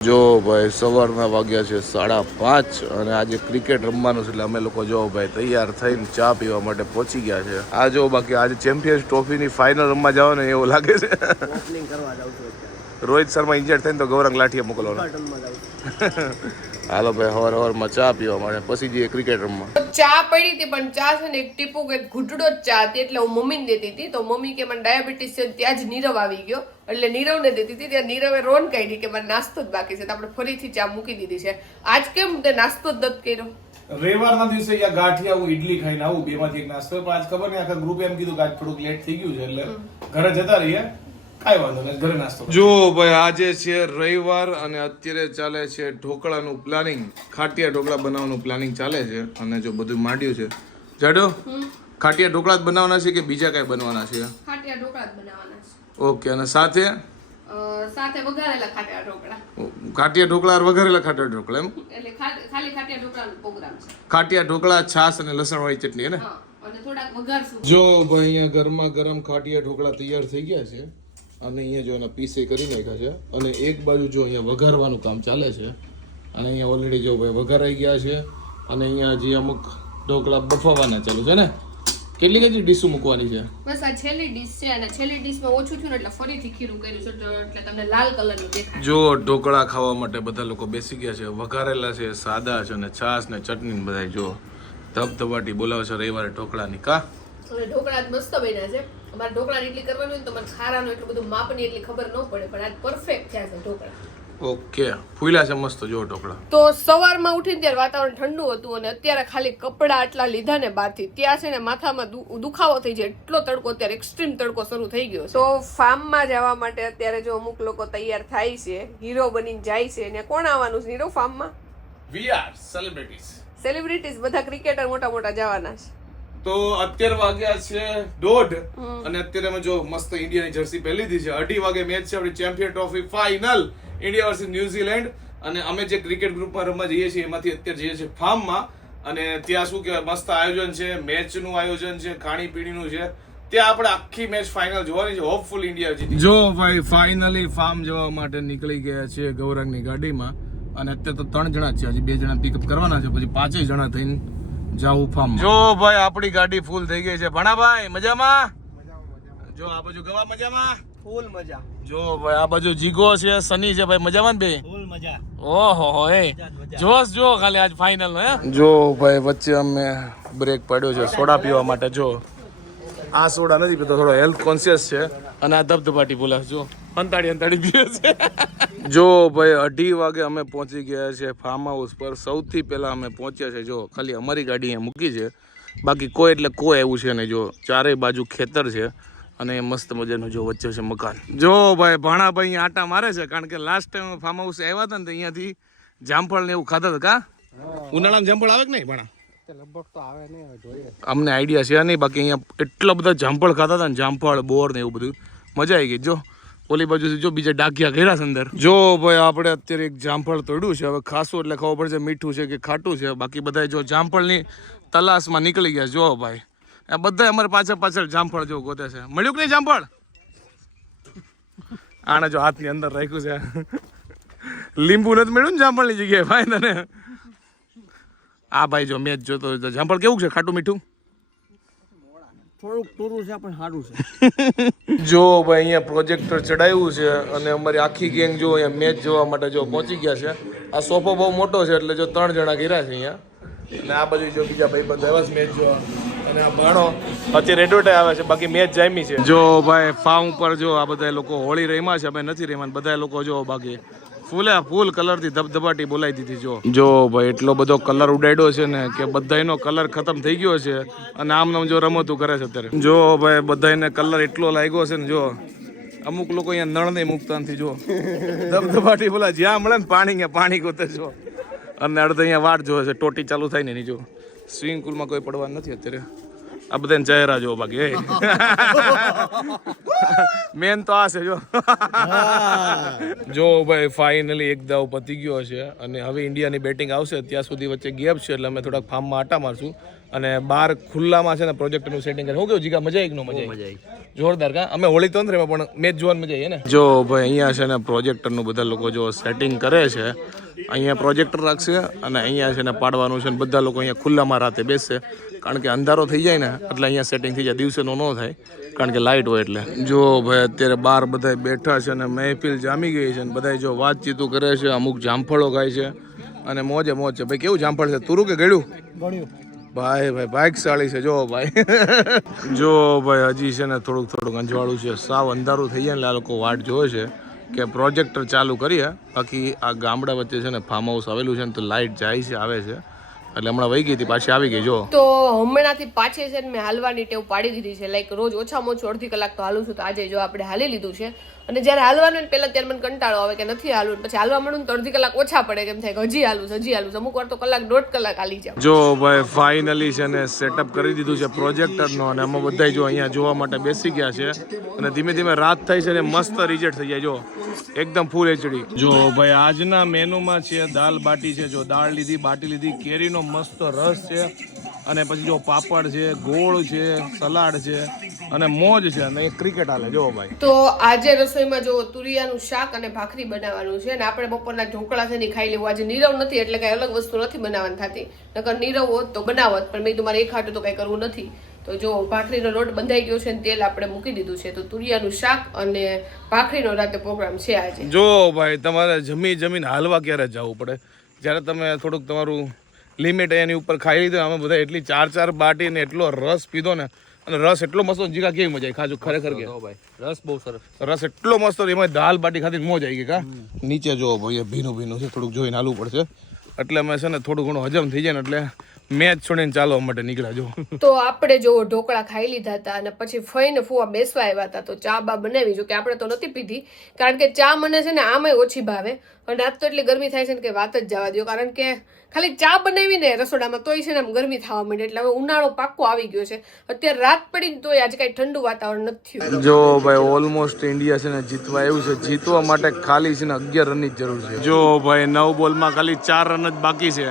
જો ભાઈ સવારના વાગ્યા છે સાડા પાંચ અને આજે ક્રિકેટ રમવાનું છે એટલે અમે લોકો જો ભાઈ તૈયાર થઈને ચા પીવા માટે પહોંચી ગયા છે. આ જો બાકી આજે ચેમ્પિયન્સ ટ્રોફીની ફાઇનલ રમવા જાવ ને એવું લાગે છે. રોહિત શર્મા ઇન્જર્ડ થઈને તો ગૌરંગ લાઠીએ મોકલવાનો. હાલો ભાઈ હવાર હવારમાં ચા પીવા માટે પછી જઈએ ક્રિકેટ રમવા. ચા પડી હતી પણ ચા છે ને એક ટીપુ કે ઘૂંટડો જ ચા હતી એટલે હું મમ્મીને દેતી હતી. તો મમ્મી કે મને ડાયાબિટીસ છે ત્યાં જ નીરવ આવી ગયો. એટલે નીરવને દેતી હતી ત્યાં નીરવે રોન કાઢી કે મારે નાસ્તો જ બાકી છે. તો આપણે ફરીથી ચા મૂકી દીધી છે. આજ કેમ તે નાસ્તો જ નથી કર્યો? રવિવારના દિવસે અહીંયા ગાંઠિયા હું ઇડલી ખાઈને આવું બેમાંથી એક નાસ્તો. પણ આજ ખબર નહીં આખા ગ્રુપે એમ કીધું કે આજ થોડુંક લેટ થઈ ગયું છે એટલે ઘરે જતા રહીએ. કાંઈ વાંધો નહીં ઘરે જો ભાઈ આજે છે રવિવાર અને અત્યારે ચાલે છે ઢોકળાનું પ્લાનિંગ ખાટિયા ઢોકળા બનાવવાનું પ્લાનિંગ ચાલે છે અને જો બધું માંડ્યું છે. જાડો? ખાટિયા ઢોકળા જ બનાવવાના છે કે બીજા કઈ બનવાના છે? ખાટિયા ઢોકળા જ બનાવવાના છે. ઓકે અને સાથે? સાથે વઘારેલા ખાટિયા ઢોકળા. ખાટિયા ઢોકળા વઘારેલા ખાટિયા ઢોકળા એમ? એટલે ખાલી ખાટિયા ઢોકળાનો પ્રોગ્રામ છે. ખાટિયા ઢોકળા છાસ અને લસણ વાળી ચટણી હે ને? હા અને થોડાક વઘારશું જો ભાઈ અહીંયા ગરમા ગરમ ખાટિયા ઢોકળા તૈયાર થઈ ગયા છે. અને અહીંયા જો એના પીસે કરી નાખ્યા છે. અને એક બાજુ જો અહીંયા વઘારવાનું કામ ચાલે છે. અને અહીંયા ઓલરેડી જો ભાઈ વઘારાઈ ગયા છે. અને અહીંયા હજી અમુક ઢોકળા બફાવાના ચાલુ છે ને? કેટલી કેટલી ડીશો મૂકવાની છે? બસ આ છેલ્લી ડીશ છે અને છેલ્લી ડીશમાં ઓછું થયું એટલે ફરીથી ખીરું કર્યું છે. એટલે તમને લાલ કલરનું દેખાય. જો ઢોકળા ખાવા માટે બધા લોકો બેસી ગયા છે. વઘારેલા છે સાદા છે અને છાસ ને ચટણી ને બધા જો ધબધબાટી બોલાવે છે રવિવારે ઢોકળાની. કા? અને ઢોકળા જ મસ્ત બન્યા છે. અમારે ઢોકળાની એટલી કરવાની હોય ને તો મને ખારાનું એટલું બધું માપની એટલી ખબર ન પડે પણ આજ પરફેક્ટ થયા છે ઢોકળા. ઓકે. ફૂલા છે મસ્ત જો ઢોકળા. તો સવારમાં ઉઠીને ત્યારે વાતાવરણ ઠંડુ હતું અને અત્યારે ખાલી કપડાં આટલા લીધા ને બહારથી ત્યાં છે ને માથામાં દુખાવો થઈ જાય એટલો તડકો અત્યારે એક્સ્ટ્રીમ તડકો શરૂ થઈ ગયો છે. તો ફાર્મમાં જવા માટે અત્યારે જો અમુક લોકો તૈયાર થાય છે હીરો બનીને જાય છે અને કોણ આવવાનું છે? હીરો ફાર્મમાં? વી આર સેલિબ્રિટીઝ સેલિબ્રિટીઝ બધા ક્રિકેટર મોટા મોટા જવાના છે. તો અત્યારે વાગ્યા છે દોઢ. અને અત્યારે અમે જો મસ્ત ઇન્ડિયાની જર્સી પહેરી લીધી છે. અઢી વાગે મેચ છે આપણી champion trophy final India versus New Zealand અને અમે જે ક્રિકેટ ગ્રુપમાં રમવા જઈએ છીએ એમાંથી અત્યારે જઈએ છીએ ફાર્મમાં અને ત્યાં શું કહેવાય મસ્ત આયોજન છે મેચનું આયોજન છે ખાણીપીણીનું છે. ત્યાં આપણે આખી મેચ ફાઇનલ જોવાની છે. હોપફુલ ઇન્ડિયા જીતી જો ભાઈ ફાઇનલી ફાર્મ જવા માટે નીકળી ગયા છે ગૌરંગની ગાડીમાં. અને અત્યારે તો ત્રણ જણા છે. હજી બે જણા પિકઅપ કરવાના છે. પછી પાંચેય જણા થઈને જાવું ફાર્મ જો ભાઈ આપણી ગાડી ફૂલ થઈ ગઈ છે. ભણાભાઈ મજામાં? જો આ બાજુ ગવા મજામાં? ફૂલ મજા. જો ભાઈ આ બાજુ જીગો છે સની છે ભાઈ મજામાં ને બે ફૂલ મજા. ઓહો હો એ જોશ જો ખાલી આજ ફાઇનલ હે? જો ભાઈ વચ્ચે અમે બ્રેક પાડ્યો છે સોડા પીવા માટે જો. આ સોડા નથી પીતો થોડો હેલ્થ કોન્શિયસ છે. અને આ ધબધબાટી બોલા જો. અંતાડી અંતાડી પીએ છે. જો ભાઈ અઢી વાગે અમે પહોંચી ગયા છે ફાર્મ હાઉસ પર. સૌથી પહેલાં અમે પહોંચ્યા છે જો ખાલી અમારી ગાડી અહીંયા મૂકી છે. બાકી કોઈ એટલે કોઈ એવું છે નહીં જો. ચારેય બાજુ ખેતર છે અને મસ્ત મજાનું જો વચ્ચે છે મકાન. જો ભાઈ ભાણાભાઈ આટા મારે છે કારણ કે લાસ્ટ ટાઈમ ફાર્મ હાઉસ આવ્યા હતા ને અહીંયાથી જામફળ ને એવું ખાતા હતા કા? ઉનાળામાં જામફળ આવે કે નહીં ભણા? લગભગ તો આવે નહીં અમને આઈડિયા છે નહીં બાકી અહીંયા એટલા બધા જામફળ ખાતા હતા ને જામફળ બોર ને એવું બધું. મજા આવી ગઈ. જો ઓલી બાજુથી જો બીજા ડાકિયા ઘેરા છે અંદર. જો ભાઈ આપણે અત્યારે એક જામફળ તોડ્યું છે. હવે ખાસું એટલે ખબર પડશે મીઠું છે કે ખાટું છે. બાકી બધા જો જામફળની તલાશમાં નીકળી ગયા. જો ભાઈ આ બધા અમારે પાછળ પાછળ જામફળ જો ગોતે છે. મળ્યું કે નહીં જામફળ? આને જો હાથની અંદર રાખ્યું છે. લીંબુ નથી મળ્યું ને જામફળની જગ્યાએ ભાઈ તને? આ ભાઈ જો મેચ જોતો જામફળ કેવું છે? ખાટું મીઠું? થોડુંક ટૂરું છે પણ સારું છે. જો ભાઈ અહીંયા પ્રોજેક્ટર ચડાવ્યું છે અને અમારી આખી ગેંગ જો અહીંયા મેચ જોવા માટે જો પહોંચી ગયા છે. આ સોફો બહુ મોટો છે એટલે જો ત્રણ જણા ગયા છે અહીંયા. અને આ બાજુ જો બીજા ભાઈ બધા આવ્યા મેચ જોવા. અને આ બાણો અત્યારે એડવર્ટાઈ આવે છે બાકી મેચ જામી છે. જો ભાઈ ફાર્મ ઉપર જો આ બધા લોકો હોળી રમ્યા છે અમે નથી રમ્યા બધા લોકો જો બાકી ફૂલે, ફૂલ કલરથી ધબધબાટી બોલાવી દીધી, જો. જો ભાઈ, એટલો બધો કલર ઉડાડ્યો છે ને કે બધાયનો કલર ખતમ થઈ ગયો છે અને આમ જો રમતું કરે છે અત્યારે. જો ભાઈ, બધાયને કલર એટલો લાગ્યો છે ને, જો. અમુક લોકો અહીંયા નળ નહીં મૂકતા નથી, જો. ધબધબાટી બોલા જ્યાં મળે ને પાણી ને પાણી ગોતે, જો. અને અડધે અહીંયા વાટ જોવે છે. ટોટી ચાલુ થાય ને એની, જો. સ્વિમિંગ પુલમાં કોઈ પડવા નથી અત્યારે. આ બધાને ચહેરા જો બાકી મેન તો આ છે, જો. જો ભાઈ ફાઇનલી એક દાવ પતી ગયો છે અને હવે ઇન્ડિયાની બેટિંગ આવશે. ત્યાં સુધી વચ્ચે ગેપ છે, એટલે અમે થોડાક ફાર્મમાં આટા મારશું. અને બાર ખુલ્લામાં છે ને પ્રોજેક્ટનું સેટિંગ કરે. હું કેવું જીગા? મજા આવી ન મજા આવી જોરદાર કા? અમે હોળી તો નથી પણ મેચ જોવાની મજા આવી ને? જો ભાઈ અહીંયા છે ને પ્રોજેક્ટરનું બધા લોકો જો સેટિંગ કરે છે અહીંયા પ્રોજેક્ટર રાખશે અને અહીંયા છે ને પાડવાનું છે ને બધા લોકો અહીંયા ખુલ્લામાં રાતે બેસશે. કારણ કે અંધારો થઈ જાય ને એટલે અહીંયા સેટિંગ થઈ જાય. દિવસેનું ન થાય કારણ કે લાઇટ હોય એટલે. જો ભાઈ અત્યારે બાર બધા બેઠા છે અને મહેફિલ જામી ગઈ છે ને બધા જો વાતચીતું કરે છે અમુક જામફળો ખાય છે અને મોજે મોજ. છે ભાઈ કેવું જામફળ છે? તુરું કે ગળ્યું. ભાઈ ભાઈ ભાગશાળી છે. જો ભાઈ. જો ભાઈ હજી છે ને થોડુંક થોડુંક અંજવાળું છે. સાવ અંધારું થઈ જાય ને આ લોકો વાટ જોવે છે કે પ્રોજેક્ટર ચાલુ કરીએ. બાકી આ ગામડા વચ્ચે છે ને ફાર્મ હાઉસ આવેલું છે ને તો લાઇટ જાય છે આવે છે. એટલે હમણાં વહી ગઈ હતી પાછી આવી ગઈ જો. તો હમણાંથી પાછી છે ને મેં હાલવાની ટેવ પાડી દીધી છે. લાઈક રોજ ઓછામાં ઓછું અડધી કલાક તો હાલું છું. તો આજે જો આપણે હાલી લીધું છે અને જ્યારે હાલવાનું પહેલાં ત્યારે મને કંટાળો આવે કે નથી હાલવું પછી હાલવા મળું તો અડધી કલાક ઓછા પડે કેમ થાય કે હજી હાલું હજી હાલું અમુક વાર તો કલાક દોઢ કલાક હાલી જાવ જો ભાઈ ફાઇનલી છે ને સેટઅપ કરી દીધું છે પ્રોજેક્ટરનો અને આમાં બધા જો અહીંયા જોવા માટે બેસી ગયા છે અને ધીમે ધીમે રાત થઈ છે ને મસ્ત રિઝલ્ટ થઈ જાય જો. એકદમ ફૂલ એચડી જો ભાઈ આજના મેનુમાં છે, દાલ બાટી છે, જો દાળ લીધી, બાટી લીધી, કેરીનો મસ્ત રસ છે. અને પછી જો પાપડ છે ગોળ છે સલાડ છે અને મોજ છે અને એક ક્રિકેટ હાલે. જો ભાઈ. તો આજે રસોઈમાં જો તુરિયાનું શાક અને ભાખરી બનાવવાનું છે અને આપણે બપોરના ઢોકળા છે ને ખાઈ લેવું. આજે નીરવ નથી એટલે કઈ અલગ વસ્તુ નથી બનાવવાની થતી. નકર નીરવ હોત તો બનાવત પણ મેં તમારે એક હાટું તો કઈ કરવું નથી. તો જો ભાખરીનો લોટ બંધાઈ ગયો છે ને તેલ આપણે મૂકી દીધું છે. તો તુરિયાનું શાક અને ભાખરીનો રાતે પ્રોગ્રામ છે આજે. જો ભાઈ તમારે જમી જમીને હાલવા ક્યારે જવું પડે? જ્યારે તમે થોડુંક તમારું લિમિટ એની ઉપર ખાઈ લીધું. અમે બધા એટલી ચાર ચાર બાટી ને એટલો રસ પીધો ને. અને રસ એટલો મસ્ત જીગા કેવી મજા આવી. ખાજો ખરેખર કે. રસ બહુ સરસ. રસ એટલો મસ્ત એમાં દાલ બાટી ખાધી મોજ આવી ગઈ કા. નીચે જો ભાઈ એ ભીનું ભીનું છે થોડુંક જોઈને હાલવું પડશે. એટલે અમે છે ને થોડું ઘણું હજમ થઈ જાય ને એટલે મેચ છોડીને ચાલવા માટે નીકળ્યા જો. તો આપણે જો ઢોકળા ખાઈ લીધા હતા અને પછી ફઈને ફુવા બેસવા આવ્યા હતા તો ચા બા બનાવી જો કે આપણે તો નથી પીધી કારણ કે ચા મને છે ને આમાં ઓછી ભાવે. અને આજ તો એટલી ગરમી થાય છે ને કે વાત જ જવા દો કારણ કે ખાલી ચા બનાવીને રસોડામાં તોય છે ને આમ ગરમી થવા માંડે એટલે હવે ઉનાળો પાક્કો આવી ગયો છે. અત્યારે રાત પડી તોય આજે કાંઈ ઠંડુ વાતાવરણ નથી જો ભાઈ ઓલમોસ્ટ ઇન્ડિયા છે ને જીતવા એવું છે. જીતવા માટે ખાલી છે ને અગિયાર રનની જ જરૂર છે. જો ભાઈ નવ બોલમાં ખાલી ચાર રન જ બાકી છે.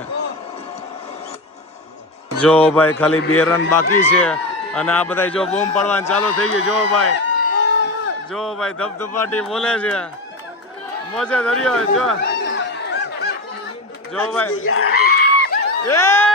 જો ભાઈ ખાલી બે રન બાકી છે અને આ બધા જો બૂમ પડવાનું ચાલુ થઈ ગયું. જો ભાઈ જો ભાઈ ધબધપાટી બોલે છે. મોજે દરિયો જો. જો ભાઈ!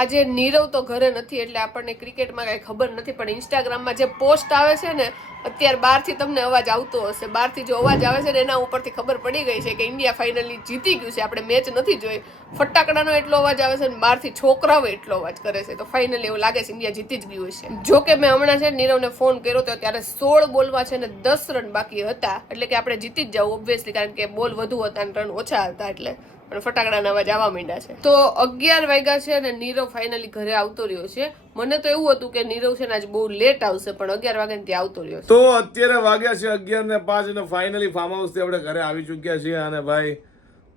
આજે નીરવ તો ઘરે નથી એટલે આપણને ક્રિકેટમાં કાંઈ ખબર નથી, પણ ઇન્સ્ટાગ્રામમાં જે પોસ્ટ આવે છે ને, અત્યારે બહારથી તમને અવાજ આવતો હશે. બહારથી જો અવાજ આવે છે ને, એના ઉપરથી ખબર પડી ગઈ છે કે ઇન્ડિયા ફાઇનલી જીતી ગયું છે. આપણે મેચ નથી જોઈ. ફટાકડાનો એટલો અવાજ આવે છે ને, બહારથી છોકરાઓ એટલો અવાજ કરે છે. તો ફાઇનલી એવું લાગે છે ઇન્ડિયા જીતી જ ગયું છે જો કે મેં હમણાં છે નીરવને ફોન કર્યો હતો ત્યારે સોળ બોલમાં છે ને, દસ રન બાકી હતા. એટલે કે આપણે જીતી જ જવું ઓબ્વિયસલી કારણ કે બોલ વધુ હતા અને રન ઓછા હતા એટલે. પણ ફટાકડાના અવાજ આવવા માંડ્યા છે. તો અગિયાર વાગ્યા છે અને નીરવ ફાઇનલી ઘરે આવતો રહ્યો છે. મને તો એવું હતું કે નીરવ છે ને આજ બહુ લેટ આવશે, પણ અગિયાર વાગ્યા ત્યાં આવતો રહ્યો તો અત્યારે વાગ્યા છે અગિયાર ને પાંચ અને ફાઇનલી ફાર્મ હાઉસથી આપણે ઘરે આવી ચૂક્યા છીએ અને ભાઈ,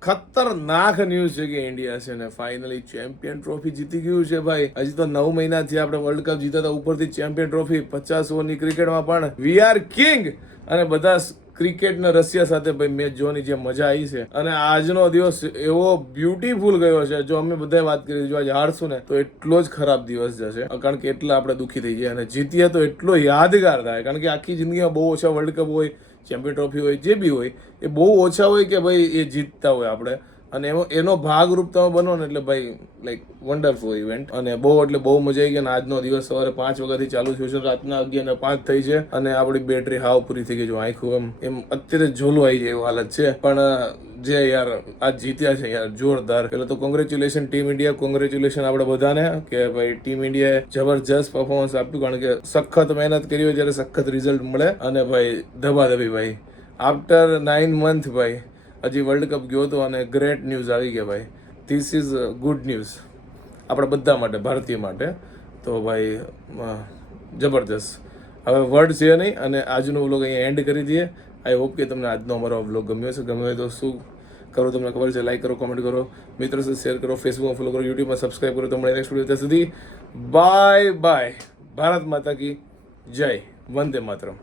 ખતરનાક ન્યૂઝ છે કે ઇન્ડિયા છે ને ફાઇનલી ચેમ્પિયન ટ્રોફી જીતી ગયું છે ભાઈ. હજી તો નવ મહિનાથી આપણે વર્લ્ડ કપ જીતા હતા ઉપરથી ચેમ્પિયન ટ્રોફી પચાસ ઓવરની ક્રિકેટમાં પણ વી આર કિંગ અને બધા ક્રિકેટના રશિયા સાથે ભાઈ મેચ જોવાની જે મજા આવી છે. અને આજનો દિવસ એવો બ્યુટીફુલ ગયો છે, જો અમે બધા વાત કરી, જો આજે હારશું ને, તો એટલો જ ખરાબ દિવસ જશે. કારણ કે એટલા આપણે દુઃખી થઈ જાય અને જીતીએ તો એટલો યાદગાર થાય. કારણ કે આખી જિંદગીમાં બહુ ઓછા વર્લ્ડ કપ હોય ચેમ્પિયન ટ્રોફી હોય, જે બી હોય, એ બહુ ઓછા હોય કે ભાઈ એ જીતતા હોય આપણે. અને એનો એનો ભાગરૂપ તમે બનો ને એટલે ભાઈ લાઈક વન્ડરફુલ ઇવેન્ટ અને બહુ એટલે બહુ મજા આવી ગઈ અને આજનો દિવસ સવારે પાંચ વાગ્યાથી ચાલુ થયો છે, રાતના અગિયાર ને પાંચ થઈ છે અને આપણી બેટરી હાવ પૂરી થઈ ગઈ જો આખું એમ એમ અત્યારે ઝોલું આવી જાય એવું હાલત છે. પણ જે યાર, આજ જીત્યા છે યાર, જોરદાર. પેલો તો કોંગ્રેચ્યુલેશન ટીમ ઇન્ડિયા કોંગ્રેચ્યુલેશન આપણે બધાને કે ભાઈ ટીમ ઇન્ડિયાએ જબરજસ્ત પરફોર્મન્સ આપ્યું, કારણ કે સખત મહેનત કરી હોય જ્યારે સખત રિઝલ્ટ મળે. અને ભાઈ ધબાધબી ભાઈ આફ્ટર નાઇન મંથ ભાઈ હજી વર્લ્ડ કપ ગયો હતો અને ગ્રેટ ન્યૂઝ આવી ગયા ભાઈ. ધીસ ઇઝ ગુડ ન્યૂઝ આપણા બધા માટે, ભારતીય માટે. તો ભાઈ જબરદસ્ત હવે વર્ડ છે નહીં અને આજનો વ્લોગ અહીંયા એન્ડ કરી દઈએ. આઈ હોપ કે તમને આજનો અમારો વ્લોગ ગમ્યો છે ગમ્યો હોય તો શું કરો તમને ખબર છે? લાઈક કરો કોમેન્ટ કરો. મિત્રો સાથે શેર કરો. ફેસબુકમાં ફોલો કરો. યુટ્યુબમાં સબસ્ક્રાઈબ કરો તો મળે નેક્સ્ટ વીડિયો ત્યાં સુધી. બાય બાય ભારત માતા કી જય. વંદે માતરમ.